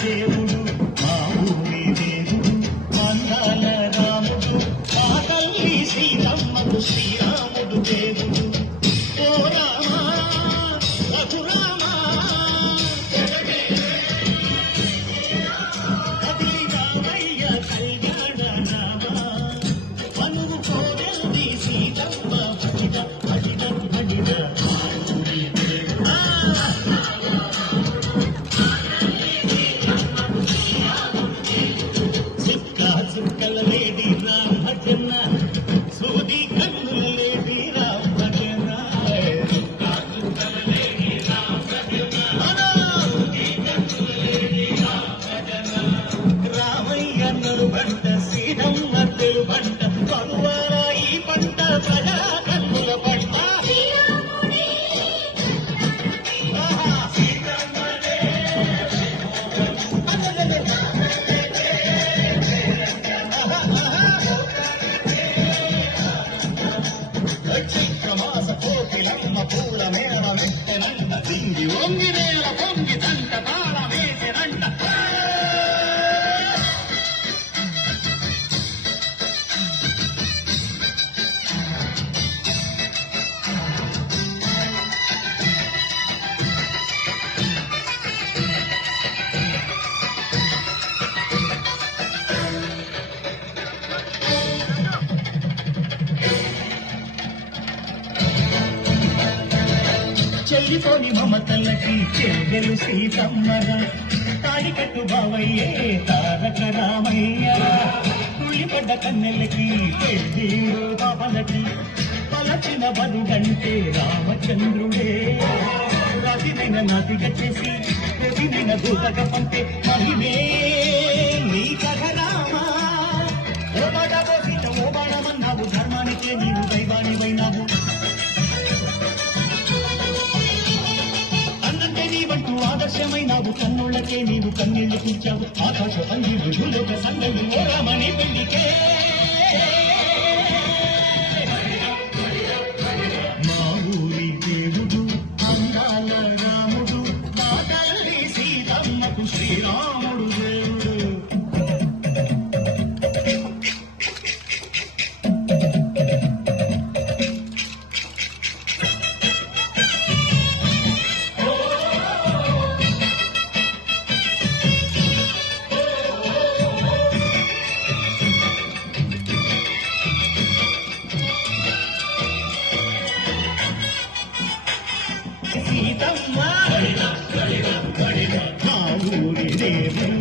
దేవుడు మా భూమి దేవుడు మందాల రాముడు మా శ్రీరమ్మకు శ్రీరామ கலலேடி ராம் பஜனா చెల్లిపోని మమతలకి చెల్లెలు సీతమ్మర తాడికట్టు బావయ్యే తారక రామయ్య. తుళ్ళిపడ్డ కన్నెలకి పెళ్ళిడు బావలకి పలచిన బలుగంటే రామచంద్రుడే. రతినైన నదిగా చేసి ప్రతిదిన దూతగా పంపే మహిమే. నీ కథ రామా. ఓ బాట పోసిట ఓ బాణమన్నావు ధర్మానికే నీవు దైవానివైనావు. నీవంటూ ఆదర్శమైనావు కన్నుళ్ళకే నీవు కన్నీళ్ళు కూర్చావు. ఆకాశ పందిళ్ళు భూలోక సంగళ్ళు ఓరమని పెళ్ళికే సీతమ్మ ఊరి దేవుడు